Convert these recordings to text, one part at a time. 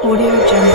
Audio Jungle.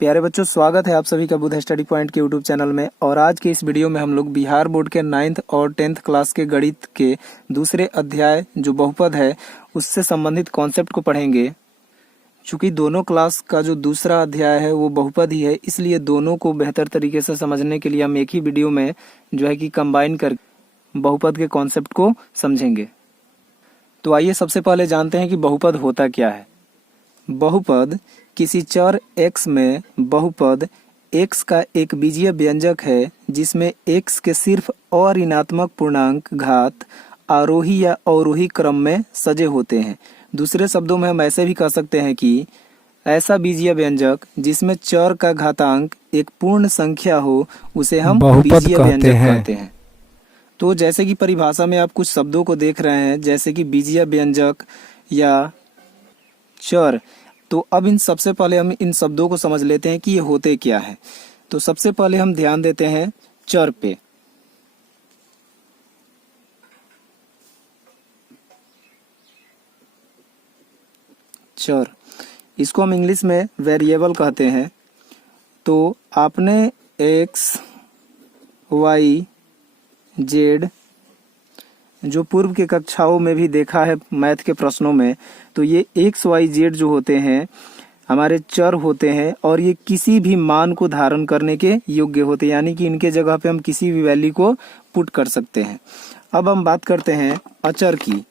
प्यारे बच्चों, स्वागत है आप सभी का बुध स्टडी पॉइंट के यूट्यूब चैनल में। और आज के इस वीडियो में हम लोग बिहार बोर्ड के 9th और 10th क्लास के गणित के दूसरे अध्याय जो बहुपद है उससे संबंधित कॉन्सेप्ट को पढ़ेंगे। चूंकि दोनों क्लास का जो दूसरा अध्याय है वो बहुपद ही है, इसलिए दोनों को बेहतर तरीके से समझने के लिए हम एक ही वीडियो में जो है कि कंबाइन कर बहुपद के कॉन्सेप्ट को समझेंगे। तो आइए सबसे पहले जानते हैं कि बहुपद होता क्या है। बहुपद किसी चर x में बहुपद x का एक बीजीय व्यंजक है जिसमें x के सिर्फ अऋणात्मक पूर्णांक घात आरोही या अवरोही क्रम में सजे होते हैं। दूसरे शब्दों में हम ऐसे भी कह सकते हैं कि ऐसा बीजीय व्यंजक जिसमें चर का घातांक एक पूर्ण संख्या हो उसे हम बीजीय व्यंजक कहते हैं। तो जैसे कि परिभाषा में आप कुछ शब्दों को देख रहे हैं, जैसे कि बीजीय व्यंजक या चर। तो अब सबसे पहले हम इन शब्दों को समझ लेते हैं कि ये होते क्या है। तो सबसे पहले हम ध्यान देते हैं चर पे। चर, इसको हम इंग्लिश में वेरिएबल कहते हैं। तो आपने x, y, z जो पूर्व के कक्षाओं में भी देखा है मैथ के प्रश्नों में, तो ये x, y, z जो होते हैं हमारे चर होते हैं और ये किसी भी मान को धारण करने के योग्य होते हैं, यानी कि इनके जगह पे हम किसी भी वैल्यू को पुट कर सकते हैं। अब हम बात करते हैं अचर की।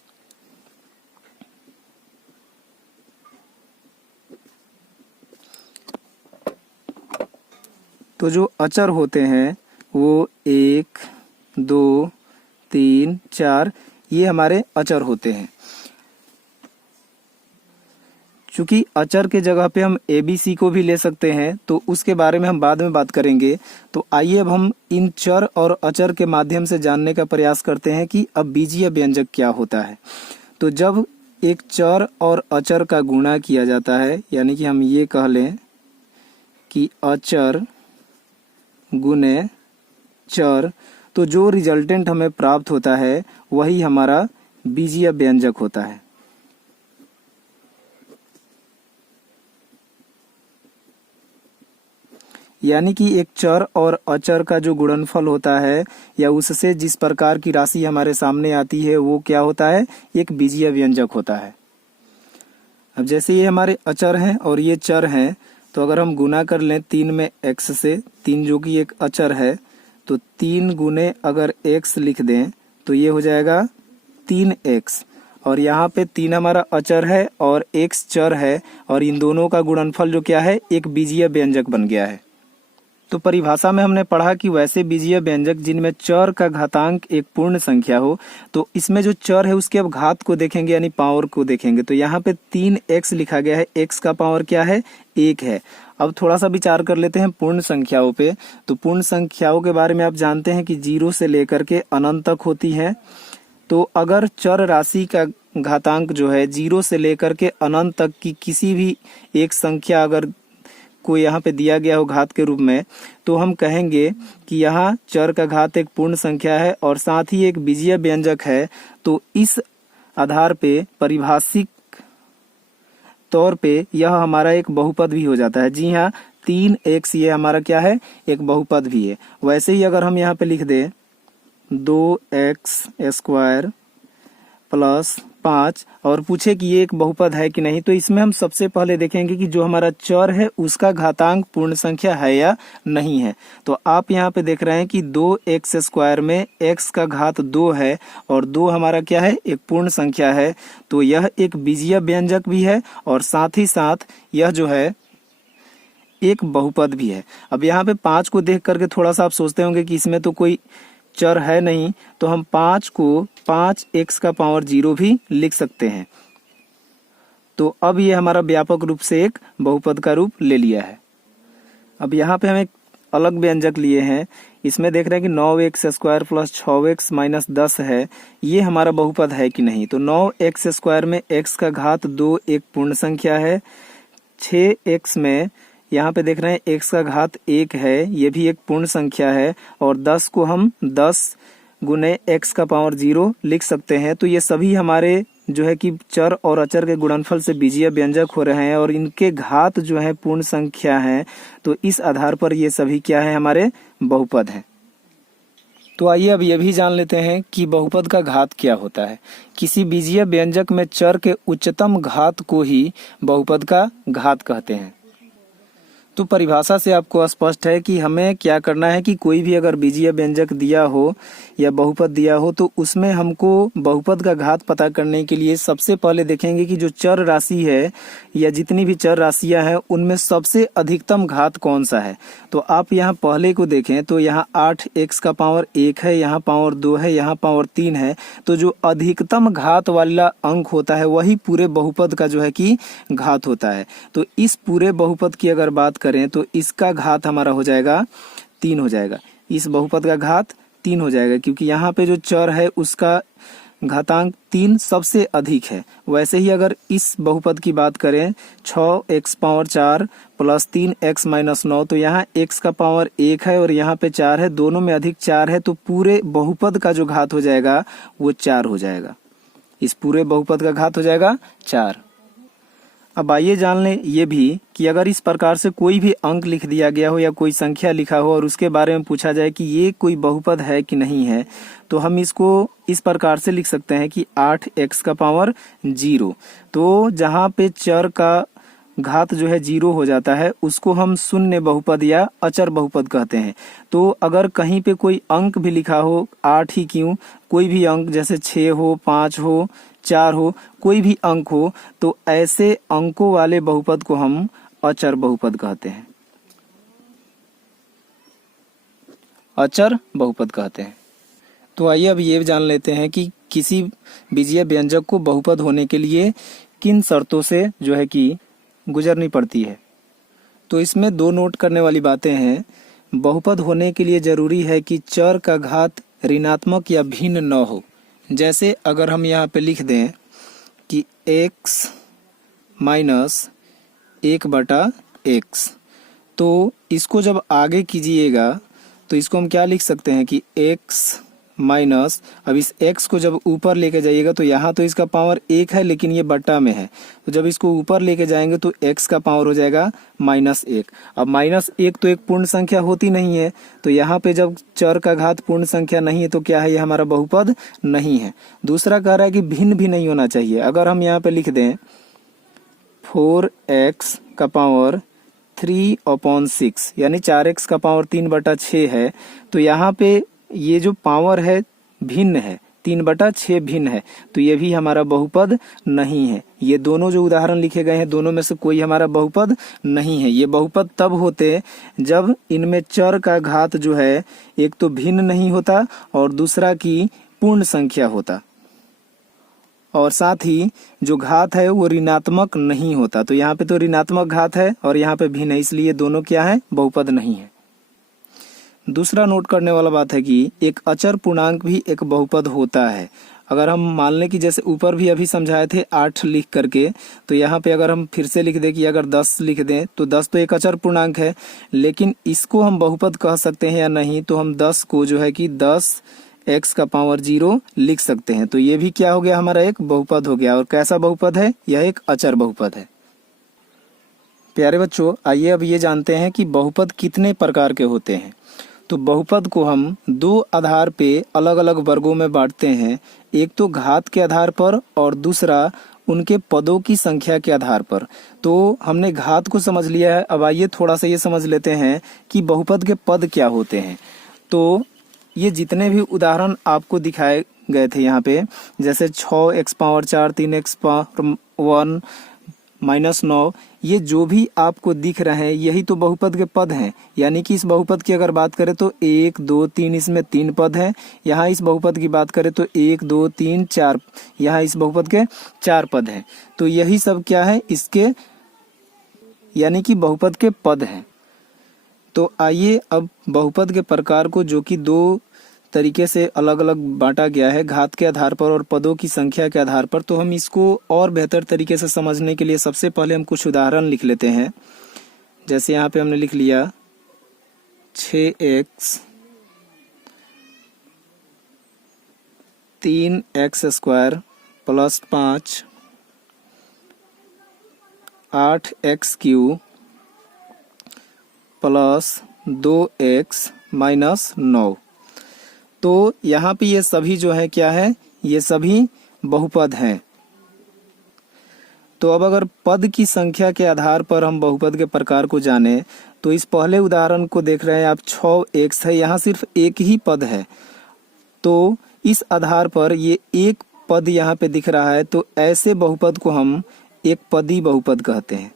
तो जो अचर होते हैं वो 1, 2, 3, 4 ये हमारे अचर होते हैं। चूंकि अचर के जगह पे हम ABC को भी ले सकते हैं, तो उसके बारे में हम बाद में बात करेंगे। तो आइए अब हम इन चर और अचर के माध्यम से जानने का प्रयास करते हैं कि अब बीजीय व्यंजक क्या होता है। तो जब एक चर और अचर का गुणा किया जाता है, यानी कि हम ये कह लें कि अचर गुणे चर, तो जो रिजल्टेंट हमें प्राप्त होता है वही हमारा बीजीय व्यंजक होता है। यानी कि एक चर और अचर का जो गुणनफल होता है या उससे जिस प्रकार की राशि हमारे सामने आती है वो क्या होता है, एक बीजीय व्यंजक होता है। अब जैसे ये हमारे अचर हैं और ये चर हैं, तो अगर हम गुना कर लें 3 में x से, 3 जो कि एक अचर है, तो 3 गुने अगर x लिख दें तो ये हो जाएगा 3x। और यहाँ पे 3 हमारा अचर है और x चर है, और इन दोनों का गुणनफल जो क्या है, एक बीजीय व्यंजक बन गया है। तो परिभाषा में हमने पढ़ा कि वैसे बीजीय व्यंजक जिनमें चर का घातांक एक पूर्ण संख्या हो, तो इसमें जो चर है उसके अब घात को देखेंगे यानी पावर को देखेंगे। तो यहाँ पे 3x लिखा गया है, x का पावर क्या है, 1 है। अब थोड़ा सा विचार कर लेते हैं पूर्ण संख्याओं पे। तो पूर्ण संख्याओं के बारे में आप जानते हैं कि 0 से लेकर के अनंत तक होती है। तो अगर चर राशि का घातांक जो है 0 से लेकर के अनंत तक की किसी भी एक संख्या अगर को यहाँ पे दिया गया हो घात के रूप में, तो हम कहेंगे कि यहाँ चर का घात एक पूर्ण संख्या है और साथ ही एक बीजीय व्यंजक है। तो इस आधार पे परिभाषिक तौर पे यह हमारा एक बहुपद भी हो जाता है। जी हाँ, 3x ये हमारा क्या है, एक बहुपद भी है। वैसे ही अगर हम यहाँ पे लिख दें 2x² प्लस 5 और पूछे कि ये एक बहुपद है कि नहीं, तो इसमें हम सबसे पहले देखेंगे कि जो हमारा चर है उसका घातांक पूर्ण संख्या है या नहीं है। तो आप यहाँ पे देख रहे हैं कि 2x² में x का घात 2 है और 2 हमारा क्या है, एक पूर्ण संख्या है। तो यह एक बीजीय व्यंजक भी है और साथ ही साथ यह जो है एक बहुपद भी है। अब यहाँ पे 5 को देख करके थोड़ा सा आप सोचते होंगे कि इसमें तो कोई चर है नहीं, तो हम 5 को 5x का पावर 0 भी लिख सकते हैं। तो अब ये हमारा व्यापक रूप से एक बहुपद का रूप ले लिया है। अब यहाँ पे हम एक अलग व्यंजक लिए हैं। इसमें देख रहे हैं कि 9x² प्लस 6x माइनस 10 है, ये हमारा बहुपद है कि नहीं। तो 9x² में x का घात 2 एक पूर्ण संख्या है, 6x में यहाँ पे देख रहे हैं x का घात 1 है, ये भी एक पूर्ण संख्या है, और 10 को हम 10 गुने x का पावर 0 लिख सकते हैं। तो ये सभी हमारे जो है कि चर और अचर के गुणनफल से बीजीय व्यंजक हो रहे हैं और इनके घात जो है पूर्ण संख्या है। तो इस आधार पर ये सभी क्या है, हमारे बहुपद हैं। तो आइए अब ये भी जान लेते हैं कि बहुपद का घात क्या होता है। किसी बीजीय व्यंजक में चर के उच्चतम घात को ही बहुपद का घात कहते हैं। तो परिभाषा से आपको स्पष्ट है कि हमें क्या करना है कि कोई भी अगर बीजीय व्यंजक दिया हो या बहुपद दिया हो तो उसमें हमको बहुपद का घात पता करने के लिए सबसे पहले देखेंगे कि जो चर राशि है या जितनी भी चर राशियां हैं उनमें सबसे अधिकतम घात कौन सा है। तो आप यहाँ पहले को देखें तो यहाँ 8x का पावर 1 है, यहाँ पावर 2 है, यहाँ पावर 3 है। तो जो अधिकतम घात वाला अंक होता है वही पूरे बहुपद का जो है कि घात होता है। तो इस पूरे बहुपद की अगर बात करें तो इसका घात हमारा हो जाएगा 3 हो जाएगा। इस बहुपद का घात 3 हो जाएगा क्योंकि यहाँ पे जो चर है उसका घातांक 3 सबसे अधिक है। वैसे ही अगर इस बहुपद की बात करें 6x power 4 plus 3x minus 9, तो यहाँ x का पावर 1 है और यहाँ पे 4 है, दोनों में अधिक 4 है। तो पूरे बहुपद का जो घात हो जाएगा वो 4 हो जाएगा। इस पूरे बहुपद का घात हो जाएगा 4। अब आइए जान लें ये भी कि अगर इस प्रकार से कोई भी अंक लिख दिया गया हो या कोई संख्या लिखा हो और उसके बारे में पूछा जाए कि ये कोई बहुपद है कि नहीं है, तो हम इसको इस प्रकार से लिख सकते हैं कि 8x का पावर 0। तो जहाँ पे चर का घात जो है 0 हो जाता है उसको हम शून्य बहुपद या अचर बहुपद कहते हैं। तो अगर कहीं पे कोई अंक भी लिखा हो, 8 ही क्यों, कोई भी अंक जैसे 6 हो, 5 हो, 4 हो, कोई भी अंक हो, तो ऐसे अंकों वाले बहुपद को हम अचर बहुपद कहते हैं, अचर बहुपद कहते हैं। तो आइए अब ये जान लेते हैं कि किसी बीजीय व्यंजक को बहुपद होने के लिए किन शर्तों से जो है कि गुजरनी पड़ती है। तो इसमें 2 नोट करने वाली बातें हैं। बहुपद होने के लिए जरूरी है कि चर का घात ऋणात्मक या भिन्न न हो। जैसे अगर हम यहाँ पे लिख दें कि x माइनस 1/x, तो इसको जब आगे कीजिएगा तो इसको हम क्या लिख सकते हैं कि x माइनस, अब इस x को जब ऊपर लेके जाइएगा तो यहाँ तो इसका पावर 1 है लेकिन ये बट्टा में है, तो जब इसको ऊपर लेके जाएंगे तो x का पावर हो जाएगा -1। अब -1 तो एक पूर्ण संख्या होती नहीं है, तो यहाँ पे जब चर का घात पूर्ण संख्या नहीं है तो क्या है, ये हमारा बहुपद नहीं है। दूसरा कह रहा है कि भिन्न भी नहीं होना चाहिए। अगर हम यहाँ पे लिख दें 4x का पावर 3/6 यानी 4x का पावर 3/6 है, तो यहाँ पे ये जो पावर है भिन्न है, 3/6 भिन्न है, तो ये भी हमारा बहुपद नहीं है। ये दोनों जो उदाहरण लिखे गए हैं दोनों में से कोई हमारा बहुपद नहीं है। ये बहुपद तब होते जब इनमें चर का घात जो है एक तो भिन्न नहीं होता और दूसरा की पूर्ण संख्या होता, और साथ ही जो घात है वो ऋणात्मक नहीं होता। तो यहाँ पे तो ऋणात्मक घात है और यहाँ पे भिन्न है, इसलिए दोनों क्या है, बहुपद नहीं है। दूसरा नोट करने वाला बात है कि एक अचर पूर्णांक भी एक बहुपद होता है। अगर हम मान लें कि जैसे ऊपर भी अभी समझाए थे 8 लिख करके, तो यहाँ पे अगर हम फिर से लिख दें कि अगर 10 लिख दें तो 10 तो एक अचर पूर्णांक है, लेकिन इसको हम बहुपद कह सकते हैं या नहीं, तो हम 10 को जो है कि 10x का पावर 0 लिख सकते हैं। तो ये भी क्या हो गया, हमारा एक बहुपद हो गया। और कैसा बहुपद है, यह एक अचर बहुपद है। प्यारे बच्चों, आइए अब ये जानते हैं कि बहुपद कितने प्रकार के होते हैं। तो बहुपद को हम 2 आधार पे अलग अलग वर्गों में बांटते हैं। एक तो घात के आधार पर और दूसरा उनके पदों की संख्या के आधार पर। तो हमने घात को समझ लिया है, अब आइए थोड़ा सा ये समझ लेते हैं कि बहुपद के पद क्या होते हैं। तो ये जितने भी उदाहरण आपको दिखाए गए थे यहाँ पे, जैसे 6x पावर 4, 3x पावर 1 -9, ये जो भी आपको दिख रहे हैं यही तो बहुपद के पद हैं। यानी कि इस बहुपद की अगर बात करें तो 1, 2, 3 इसमें 3 पद हैं। यहाँ इस बहुपद की बात करें तो 1, 2, 3, 4, यहाँ इस बहुपद के 4 पद हैं। तो यही सब क्या है, इसके यानी कि बहुपद के पद हैं। तो आइए अब बहुपद के प्रकार को, जो कि 2 तरीके से अलग अलग बांटा गया है, घात के आधार पर और पदों की संख्या के आधार पर, तो हम इसको और बेहतर तरीके से समझने के लिए सबसे पहले हम कुछ उदाहरण लिख लेते हैं। जैसे यहाँ पे हमने लिख लिया 6x 3x² plus 5 8x³ plus 2x minus 9। तो यहाँ पे ये सभी जो है क्या है, ये सभी बहुपद हैं। तो अब अगर पद की संख्या के आधार पर हम बहुपद के प्रकार को जाने तो इस पहले उदाहरण को देख रहे हैं आप 6x है, यहाँ सिर्फ एक ही पद है। तो इस आधार पर ये एक पद यहाँ पे दिख रहा है, तो ऐसे बहुपद को हम एक पदी बहुपद कहते हैं,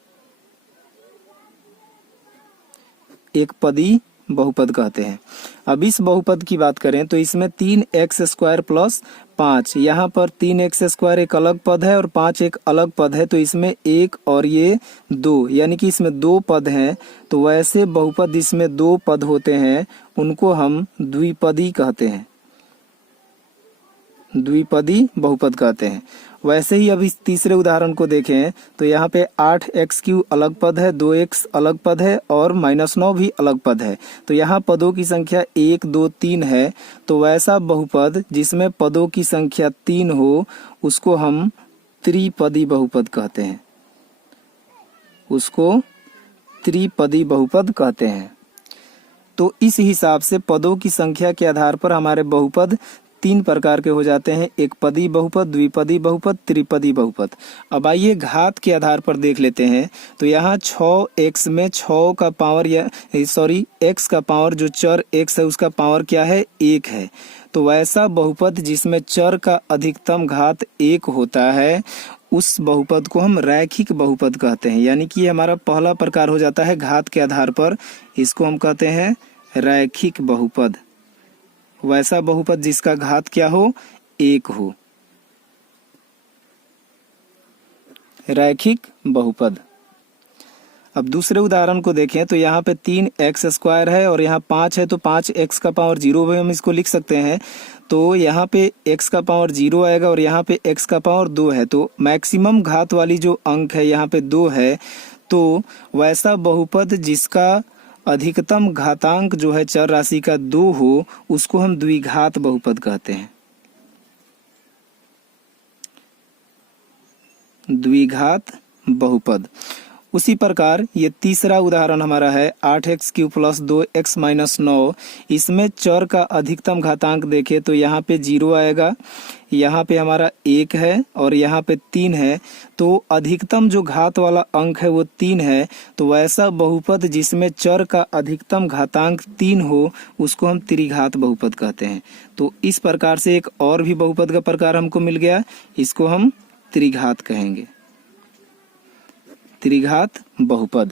एक पदी बहुपद कहते हैं। अब इस बहुपद की बात करें तो इसमें 3x² प्लस 5, यहाँ पर 3x² एक अलग पद है और 5 एक अलग पद है, तो इसमें एक और ये 2, यानी कि इसमें 2 पद हैं। तो वैसे बहुपद जिसमें 2 पद होते हैं उनको हम द्विपदी कहते हैं, द्विपदी बहुपद कहते हैं। वैसे ही अब इस तीसरे उदाहरण को देखें तो यहाँ पे 8x³ अलग पद है, 2x अलग पद है और -9 भी अलग पद है। तो यहाँ पदों की संख्या 1 2 3 है। तो वैसा बहुपद जिसमें पदों की संख्या 3 हो उसको हम त्रिपदी बहुपद कहते हैं, उसको त्रिपदी बहुपद कहते हैं। तो इस हिसाब से पदों की संख्या के आधार पर हमारे बहुपद 3 प्रकार के हो जाते हैं, एक पदी बहुपद, द्विपदी बहुपद, त्रिपदी बहुपद। अब आइए घात के आधार पर देख लेते हैं। तो यहाँ 6x में 6 का पावर x का पावर जो चर x है उसका पावर क्या है, 1 है। तो वैसा बहुपद जिसमें चर का अधिकतम घात 1 होता है उस बहुपद को हम रैखिक बहुपद कहते हैं। यानी कि हमारा पहला प्रकार हो जाता है घात के आधार पर, इसको हम कहते हैं रैखिक बहुपद। वैसा बहुपद जिसका घात क्या हो, 1 हो, रैखिक बहुपद। अब दूसरे उदाहरण को देखें तो यहाँ पे 3x² है और यहाँ 5 है, तो 5x का पावर 0 भी हम इसको लिख सकते हैं। तो यहाँ पे x का पावर 0 आएगा और यहाँ पे x का पावर 2 है। तो मैक्सिमम घात वाली जो अंक है यहाँ पे 2 है। तो वैसा बहुपद जिसका अधिकतम घातांक जो है चर राशि का 2 हो उसको हम द्विघात बहुपद कहते हैं, द्विघात बहुपद। उसी प्रकार ये तीसरा उदाहरण हमारा है 8x³ प्लस 2x माइनस 9। इसमें चर का अधिकतम घातांक देखे तो यहाँ पे 0 आएगा, यहाँ पे हमारा 1 है और यहाँ पे 3 है। तो अधिकतम जो घात वाला अंक है वो 3 है। तो वैसा बहुपद जिसमें चर का अधिकतम घातांक 3 हो उसको हम त्रिघात बहुपद कहते हैं। तो इस प्रकार से एक और भी बहुपद का प्रकार हमको मिल गया, इसको हम त्रिघात कहेंगे, त्रिघात बहुपद।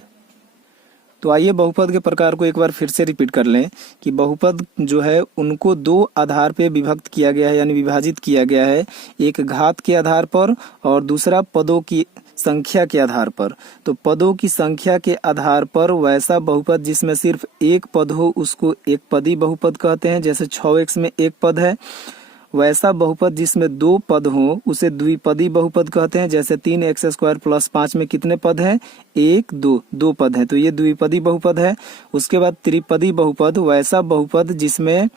तो आइए बहुपद के प्रकार को एक बार फिर से रिपीट कर लें कि बहुपद जो है उनको 2 आधार पे विभक्त किया गया है, यानी विभाजित किया गया है, एक घात के आधार पर और दूसरा पदों की संख्या के आधार पर। तो पदों की संख्या के आधार पर वैसा बहुपद जिसमें सिर्फ एक पद हो उसको एक पदी बहुपद कहते हैं, जैसे 6x में एक पद है। वैसा बहुपद जिसमें 2 पद हो उसे द्विपदी बहुपद कहते हैं, जैसे 3x² प्लस 5 में कितने पद हैं, 1 2 पद हैं, तो ये द्विपदी बहुपद है। उसके बाद त्रिपदी बहुपद, वैसा बहुपद जिसमें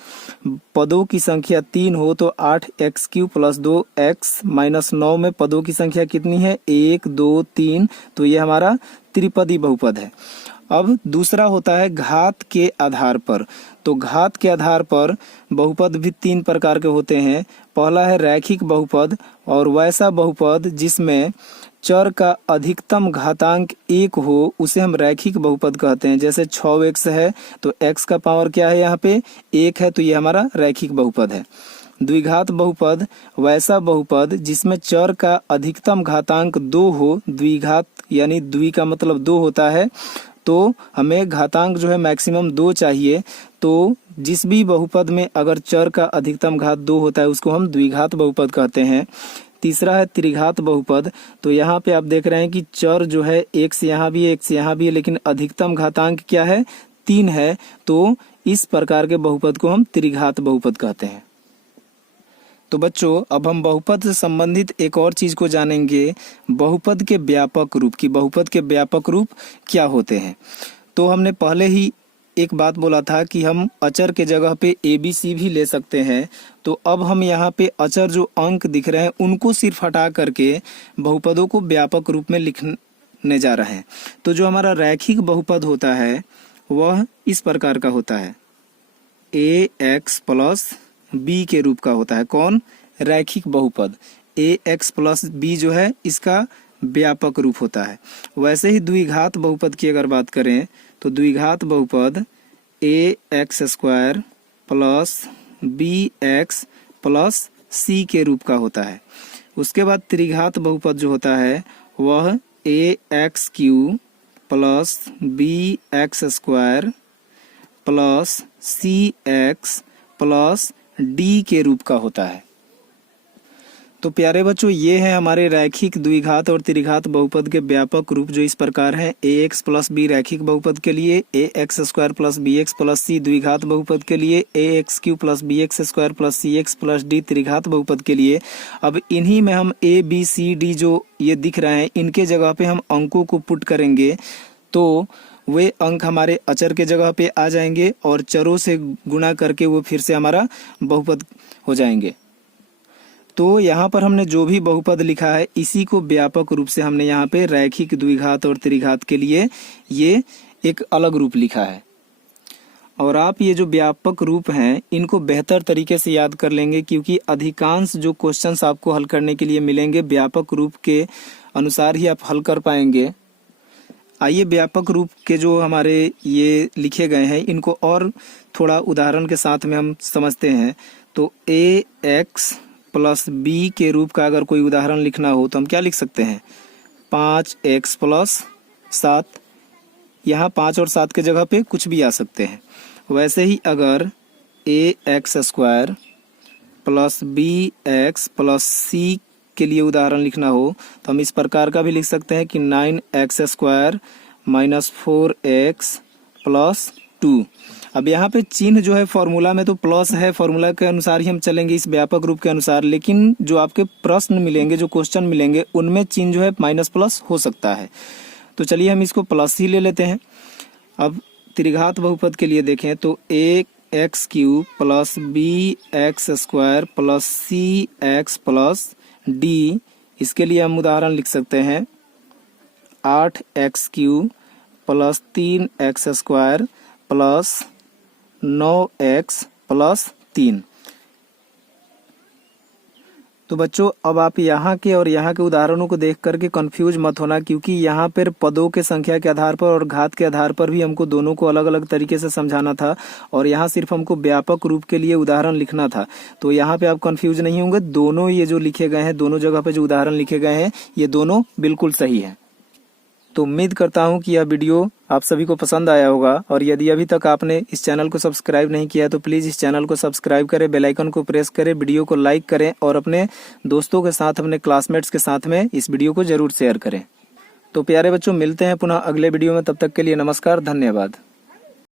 पदों की संख्या 3 हो, तो 8x³ प्लस 2x माइनस 9 में पदों की संख्या कितनी है, 1 2 3, तो ये हमारा त्रिपदी बहुपद है। अब दूसरा होता है घात के आधार पर। तो घात के आधार पर बहुपद भी 3 प्रकार के होते हैं। पहला है रैखिक बहुपद, और वैसा बहुपद जिसमें चर का अधिकतम घातांक 1 हो उसे हम रैखिक बहुपद कहते हैं। जैसे 6x है तो x का पावर क्या है, यहाँ पे 1 है, तो ये हमारा रैखिक बहुपद है। द्विघात बहुपद, वैसा बहुपद जिसमें चर का अधिकतम घातांक 2 हो, द्विघात यानी द्वि का मतलब 2 होता है, तो हमें घातांक जो है मैक्सिमम 2 चाहिए। तो जिस भी बहुपद में अगर चर का अधिकतम घात 2 होता है उसको हम द्विघात बहुपद कहते हैं। तीसरा है त्रिघात बहुपद। तो यहाँ पे आप देख रहे हैं कि चर जो है x यहाँ भी है, x यहाँ भी है, लेकिन अधिकतम घातांक क्या है, 3 है। तो इस प्रकार के बहुपद को हम त्रिघात बहुपद कहते हैं। तो बच्चों अब हम बहुपद से संबंधित एक और चीज को जानेंगे, बहुपद के व्यापक रूप की। बहुपद के व्यापक रूप क्या होते हैं? तो हमने पहले ही एक बात बोला था कि हम अचर के जगह पे ABC भी ले सकते हैं। तो अब हम यहाँ पे अचर जो अंक दिख रहे हैं उनको सिर्फ हटा करके बहुपदों को व्यापक रूप में लिखने जा रहे हैं। तो जो हमारा रैखिक बहुपद होता है वह इस प्रकार का होता है, AX प्लस B के रूप का होता है। कौन? रैखिक बहुपद। AX प्लस B जो है इसका व्यापक रूप होता है। वैसे ही द्विघात बहुपद की अगर बात करें तो द्विघात बहुपद AX square plus BX plus C के रूप का होता है। उसके बाद त्रिघात बहुपद जो होता है वह AX Q plus BX square plus CX plus D के रूप का होता है। तो प्यारे बच्चों ये है हमारे रैखिक द्विघात और त्रिघात बहुपद के व्यापक रूप जो इस प्रकार है। AX प्लस B रैखिक बहुपद के लिए, AX square plus BX plus C द्विघात बहुपद के लिए, AX Q plus BX square plus CX plus D त्रिघात बहुपद के लिए। अब इन्हीं में हम ABCD जो ये दिख रहे हैं इनके जगह पे हम अंकों को पुट करेंगे तो वे अंक हमारे अचर के जगह पे आ जाएंगे और चरों से गुणा करके वो फिर से हमारा बहुपद हो जाएंगे। तो यहाँ पर हमने जो भी बहुपद लिखा है इसी को व्यापक रूप से हमने यहाँ पे रैखिक द्विघात और त्रिघात के लिए ये एक अलग रूप लिखा है। और आप ये जो व्यापक रूप हैं इनको बेहतर तरीके से याद कर लेंगे क्योंकि अधिकांश जो क्वेश्चंस आपको हल करने के लिए मिलेंगे व्यापक रूप के अनुसार ही आप हल कर पाएंगे। आइए व्यापक रूप के जो हमारे ये लिखे गए हैं इनको और थोड़ा उदाहरण के साथ में हम समझते हैं। तो AX प्लस B के रूप का अगर कोई उदाहरण लिखना हो तो हम क्या लिख सकते हैं? 5x plus 7। यहाँ 5 और 7 के जगह पे कुछ भी आ सकते हैं। वैसे ही अगर AX square plus BX plus C के लिए उदाहरण लिखना हो तो हम इस प्रकार का भी लिख सकते हैं कि 9x square minus 4x plus 2। अब यहाँ पे चिन्ह जो है फॉर्मूला में तो प्लस है, फॉर्मूला के अनुसार ही हम चलेंगे इस व्यापक रूप के अनुसार। लेकिन जो आपके प्रश्न मिलेंगे, जो क्वेश्चन मिलेंगे उनमें चिन्ह जो है माइनस प्लस हो सकता है। तो चलिए हम इसको प्लस ही ले लेते हैं। अब त्रिघात बहुपद के लिए देखें तो AX cube plus BX square plus CX plus D, इसके लिए हम उदाहरण लिख सकते हैं 8x cube plus 3x square plus 9x plus 3। तो बच्चों अब आप यहाँ के और यहाँ के उदाहरणों को देख करके कंफ्यूज मत होना क्योंकि यहाँ पर पदों के संख्या के आधार पर और घात के आधार पर भी हमको दोनों को अलग अलग तरीके से समझाना था और यहाँ सिर्फ हमको व्यापक रूप के लिए उदाहरण लिखना था। तो यहाँ पे आप कंफ्यूज नहीं होंगे। दोनों ये जो लिखे गए हैं, दोनों जगह पे जो उदाहरण लिखे गए हैं ये दोनों बिल्कुल सही है। तो उम्मीद करता हूँ कि यह वीडियो आप सभी को पसंद आया होगा और यदि अभी तक आपने इस चैनल को सब्सक्राइब नहीं किया तो प्लीज़ इस चैनल को सब्सक्राइब करें, बेल आइकन को प्रेस करें, वीडियो को लाइक करें और अपने दोस्तों के साथ, अपने क्लासमेट्स के साथ में इस वीडियो को जरूर शेयर करें। तो प्यारे बच्चों मिलते हैं पुनः अगले वीडियो में, तब तक के लिए नमस्कार, धन्यवाद।